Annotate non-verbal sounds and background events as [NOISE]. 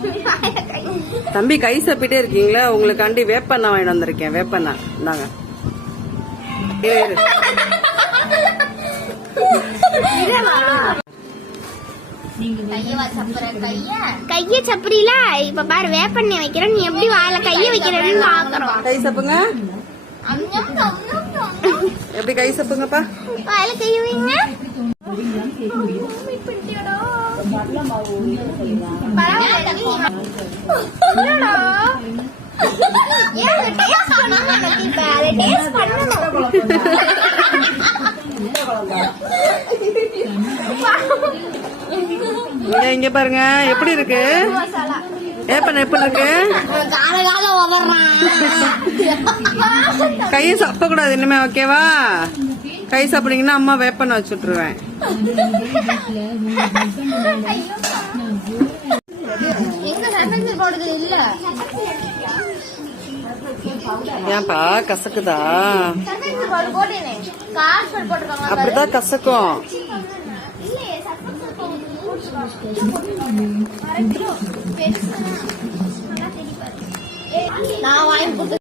[LAUGHS] தம்பி கை சப்பிட்டே இருக்கீங்களா? உங்களுக்காண்டி வேப்பண்ணா வாங்கிட்டு வந்திருக்கேன். வேப்பண்ணா. இந்தாங்க. கைய சப்பரில இப்ப பாரு வேப்பண்ணி வைக்கிறேன். நீ எப்படி வாயில கைய வைக்கிறேன்னு பாக்குறோம். கை சப்புங்க? எப்படி கை சப்புங்கப்பா? வாயில கை வைங்க. பண்ணணும். இங்க பாருங்க எப்படி இருக்கு வேப்பண்ணா எப்படி இருக்கு. கையை சப்ப கூடாது இனிமே ஓகேவா கை சாப்பிடுங்கன்னா அம்மா வேப்பனை வச்சுட்டுருவேன். ஏன்பா கசக்குதா? அப்படிதான் கசக்கும். நான் வாங்கி